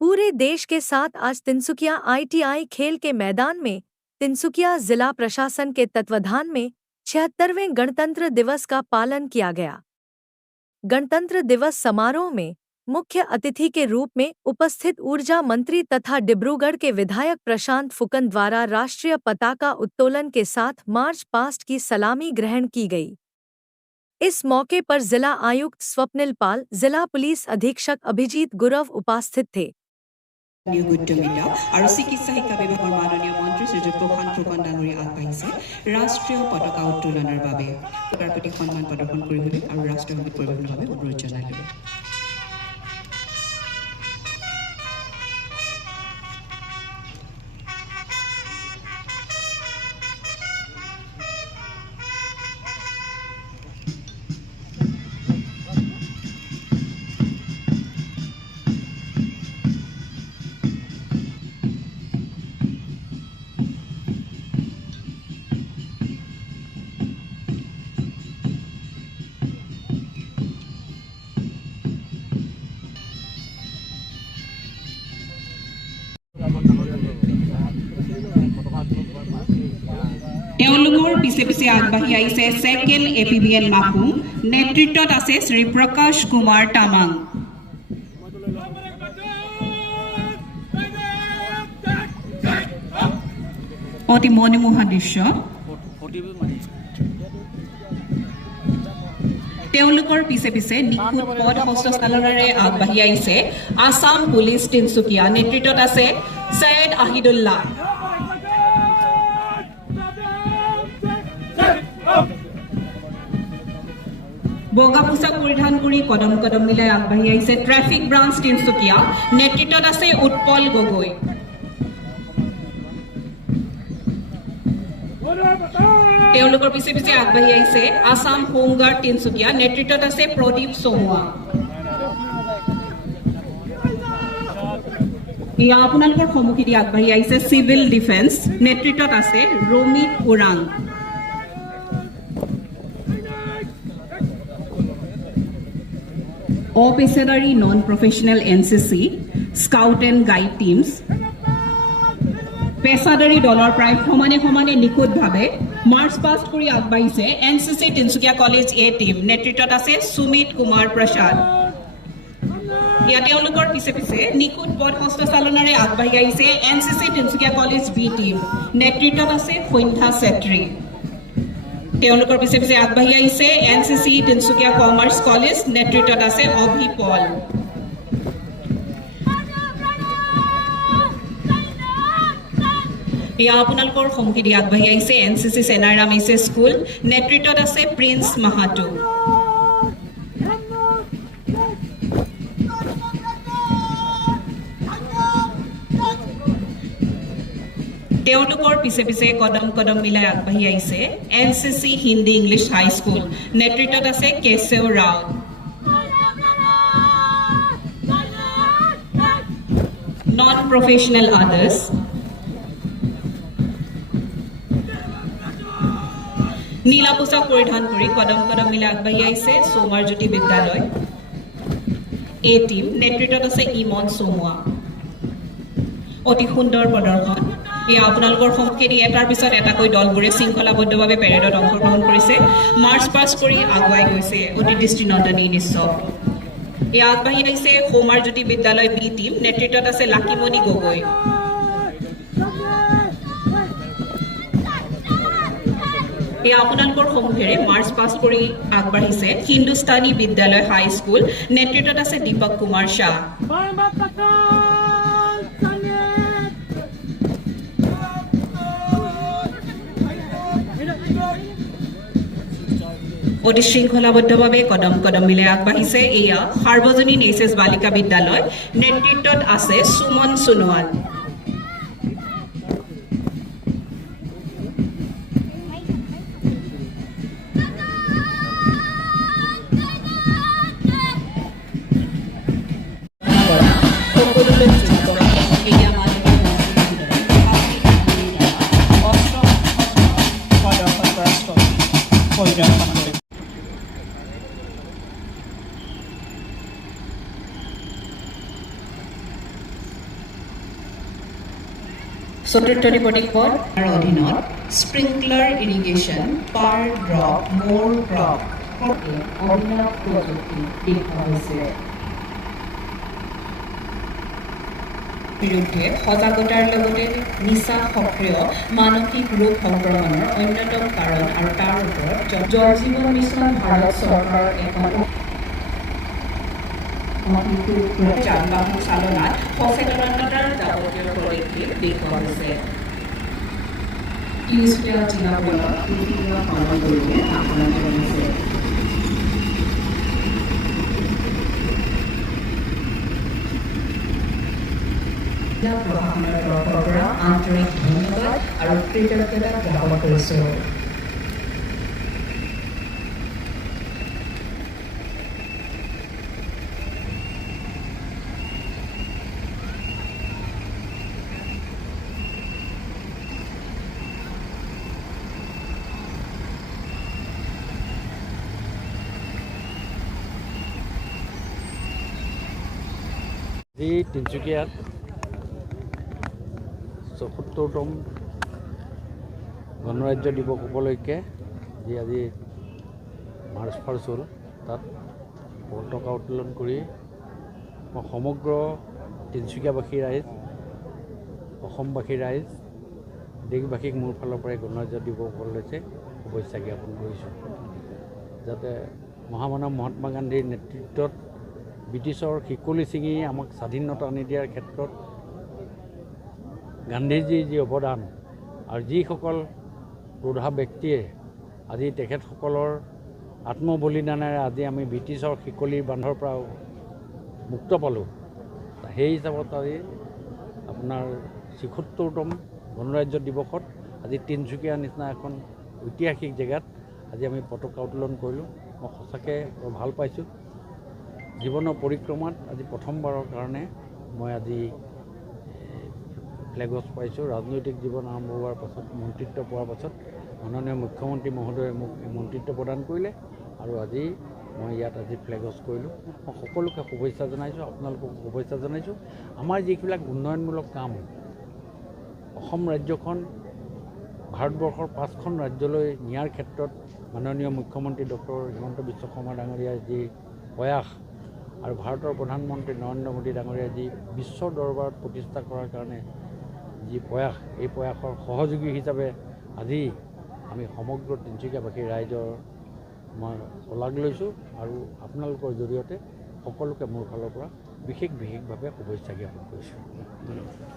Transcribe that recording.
पूरे देश के साथ आज तिनसुकिया ITI खेल के मैदान में तिनसुकिया जिला प्रशासन के तत्वाधान में 76वें गणतंत्र दिवस का पालन किया गया। गणतंत्र दिवस समारोह में मुख्य अतिथि के रूप में उपस्थित ऊर्जा मंत्री तथा डिब्रूगढ़ के विधायक प्रशांत फुकन द्वारा राष्ट्रीय पताका उत्तोलन के साथ मार्च पास्ट की सलामी ग्रहण की गई। इस मौके पर जिला आयुक्त स्वप्निल पाल, जिला पुलिस अधीक्षक अभिजीत गुरव उपस्थित थे। নিয়োগ উদ্যমিতা আৰু চিকিৎসা শিক্ষা বিভাগৰ মাননীয় মন্ত্ৰী শ্ৰীযুত প্ৰশান্ত ফুকন ডাঙৰীয়া আগবাঢ়িছে ৰাষ্ট্ৰীয় পতাকা উত্তোলনৰ বাবে তাৰ প্ৰতি সন্মান প্ৰদৰ্শন কৰিবলৈ আৰু ৰাষ্ট্ৰীয় সংগীত পৰিৱেশনৰ বাবে অনুৰোধ জনাইছোঁ। তেওঁলোকৰ পিছে পিছে আগবাঢ়ি আহিছে সেকেন্ড APBN মাকুম, নেতৃত্বত আছে শ্ৰী প্ৰকাশ কুমাৰ তামাং। অতি মনোমোহা দৃশ্য। তেওঁলোকৰ পিছে পিছে নিখুঁত পদ হস্তচালনেৰে আগবাঢ়ি আহিছে আসাম পুলিচ তিনচুকীয়া, নেতৃত্বত আছে সৈয়দ আহিদুল্লাহ। বগা পোছাক পৰিধান কৰি কদম কদম মিলাই আগবাঢ়ি আহিছে ট্ৰাফিক ব্ৰাঞ্চ তিনচুকীয়া, নেতৃত্বত আছে উৎপল গগৈ। তেওঁলোকৰ পিছে পিছে আগবাঢ়ি আহিছে আসাম হোমগাৰ্ড তিনচুকীয়া, নেতৃত্বত আছে প্ৰদীপ সোমোৱা। এয়া আপোনালোকৰ সন্মুখেদি আগবাঢ়ি আহিছে চিভিল ডিফেন্স, নেতৃত্বত আছে ৰমিত ওৰাং। অপেচাদাৰী non professional NCC, scout and guide teams, পেছাদাৰী দলৰ প্ৰায় সমানে সমানে নিখুঁতভাৱে মাৰ্চ পাষ্ট কৰি আগবাঢ়িছে NCC Tinsukia college A team, নেতৃত্বত আছে সুমিত কুমাৰ প্ৰসাদ। ইয়াত তেওঁলোকৰ পিছে পিছে নিখুঁত পদ হস্তচালনেৰে আগবাঢ়ি আহিছে NCC Tinsukia college B team, নেতৃত্বত আছে সন্ধ্যা চেত্ৰী। তেওঁলোকৰ পিছে পিছে আগবাঢ়ি আহিছে NCC তিনচুকীয়া কমাৰ্চ কলেজ, নেতৃত্বত আছে অভি পল। এয়া আপোনালোকৰ সন্মুখেদি আগবাঢ়ি আহিছে NCC চেনাইৰাম HS স্কুল, নেতৃত্বত আছে প্ৰিন্স মাহাতো। তেওঁলোকৰ পিছে পিছে কদম কদম মিলাই আগবাঢ়ি আহিছে NCC Hindi English high school, নেতৃত্বত আছে Keshav Rao. Non professional others, নীলা পোছাক পৰিধান কৰি কদম কদম মিলাই আগবাঢ়ি আহিছে সৌমাৰজ্যোতি বিদ্যালয় A টিম, নেতৃত্বত আছে ইমন সোমোৱা। অতি সুন্দৰ প্ৰদৰ্শন। এয়া আপোনালোকৰ সন্মুখেদি এটাৰ পিছত এটাকৈ দলবোৰে শৃংখলাবদ্ধভাৱে পেৰেডত অংশগ্ৰহণ কৰিছে, মাৰ্চ পাষ্ট কৰি আগুৱাই গৈছে অতি দৃষ্টিনন্দনী দৃশ্য। এয়া আগবাঢ়ি আহিছে সৌমাৰজ্যোতি বিদ্যালয় B টিম, নেতৃত্বত আছে লাকিমণি গগৈ। এয়া আপোনালোকৰ সন্মুখেৰে মাৰ্চ পাষ্ট কৰি আগবাঢ়িছে হিন্দুস্তানী বিদ্যালয় হাই স্কুল, নেতৃত্বত আছে দীপক কুমাৰ শাহ। অতি শৃংখলাবদ্ধভাৱে কদম কদম মিলাই আগবাঢ়িছে এয়া সাৰ্বজনীন HS বালিকা বিদ্যালয়, নেতৃত্বত আছে সুমন সোণোৱাল। চতুৰ্থ পদক্ষেপৰ অধীনত স্প্ৰিংকলাৰ ইৰিগেশ্যন পাৰ ড্ৰপ মোৰ ক্ৰপ অভিনৱ প্ৰযুক্তি দেখুওৱা হৈছে। বিৰুদ্ধে সজাগতাৰ লগতে নিচা সক্ৰিয় মানসিক ৰোগ সংক্ৰমণৰ অন্যতম কাৰণ আৰু তাৰ ওপৰত জল জীৱন মিছন ভাৰত চৰকাৰৰ এখন যান বাহন চালনাত সচেতনতাৰ যাৱতীয় পদক্ষেপ দেখুওৱা হৈছে। তিনিচুকীয়া জিলা বলত বিভিন্ন পালন কৰিবলৈ আহ্বান জনাইছে। জিলা প্ৰশাসনৰ তৰফৰ পৰা আন্তৰিক ধন্যবাদ আৰু কৃতজ্ঞতা জ্ঞাপন কৰিছোঁ। আজি তিনিচুকীয়াত ৭৪তম গণৰাজ্য দিৱস উপলক্ষে আজি মাৰ্চ ফাৰ্ষ্ট হ'ল, তাত পতাকা উত্তোলন কৰি মই সমগ্ৰ তিনিচুকীয়াবাসী ৰাইজ, অসমবাসী ৰাইজ, দেশবাসীক মোৰ ফালৰ পৰাই গণৰাজ্য দিৱস উপলক্ষে শুভেচ্ছা জ্ঞাপন কৰিছোঁ। যাতে মহামানৱ মহাত্মা গান্ধীৰ নেতৃত্বত ব্ৰিটিছৰ শিকলি ছিঙি আমাক স্বাধীনতা আনি দিয়াৰ ক্ষেত্ৰত গান্ধীজীৰ যি অৱদান আৰু যিসকল প্ৰৌঢ়া ব্যক্তিয়ে আজি তেখেতসকলৰ আত্মবলিদানেৰে আজি আমি ব্ৰিটিছৰ শিকলিৰ বান্ধৰ পৰা মুক্ত পালোঁ, সেই হিচাপত আজি আপোনাৰ ৭৪তম গণৰাজ্য দিৱসত আজি তিনিচুকীয়া নিচিনা এখন ঐতিহাসিক জেগাত আজি আমি পতাকা উত্তোলন কৰিলোঁ। মই সঁচাকৈ ভাল পাইছোঁ। জীৱনৰ পৰিক্ৰমাত আজি প্ৰথমবাৰৰ কাৰণে মই আজি ফ্লেগ হোষ্ট পাইছোঁ। ৰাজনৈতিক জীৱন আৰম্ভ হোৱাৰ পাছত, মন্ত্ৰিত্ব পোৱাৰ পাছত মাননীয় মুখ্যমন্ত্ৰী মহোদয়ে মোক মন্ত্ৰিত্ব প্ৰদান কৰিলে আৰু আজি মই ইয়াত আজি ফ্লেগ হোষ্ট কৰিলোঁ। মই সকলোকে শুভেচ্ছা জনাইছোঁ, আপোনালোকক শুভেচ্ছা জনাইছোঁ। আমাৰ যিবিলাক উন্নয়নমূলক কাম অসম ৰাজ্যখন ভাৰতবৰ্ষৰ 5খন ৰাজ্যলৈ নিয়াৰ ক্ষেত্ৰত মাননীয় মুখ্যমন্ত্ৰী ডক্টৰ হিমন্ত বিশ্ব শৰ্মা ডাঙৰীয়াৰ যি প্ৰয়াস আৰু ভাৰতৰ প্ৰধানমন্ত্ৰী নৰেন্দ্ৰ মোদী ডাঙৰীয়াই যি বিশ্ব দৰবাৰত প্ৰতিষ্ঠা কৰাৰ কাৰণে যি প্ৰয়াস, এই প্ৰয়াসৰ সহযোগী হিচাপে আজি আমি সমগ্ৰ তিনিচুকীয়াবাসী ৰাইজৰ মই শলাগ লৈছোঁ আৰু আপোনালোকৰ জৰিয়তে সকলোকে মোৰ ফালৰ পৰা বিশেষভাৱে শুভেচ্ছা জ্ঞাপন কৰিছোঁ।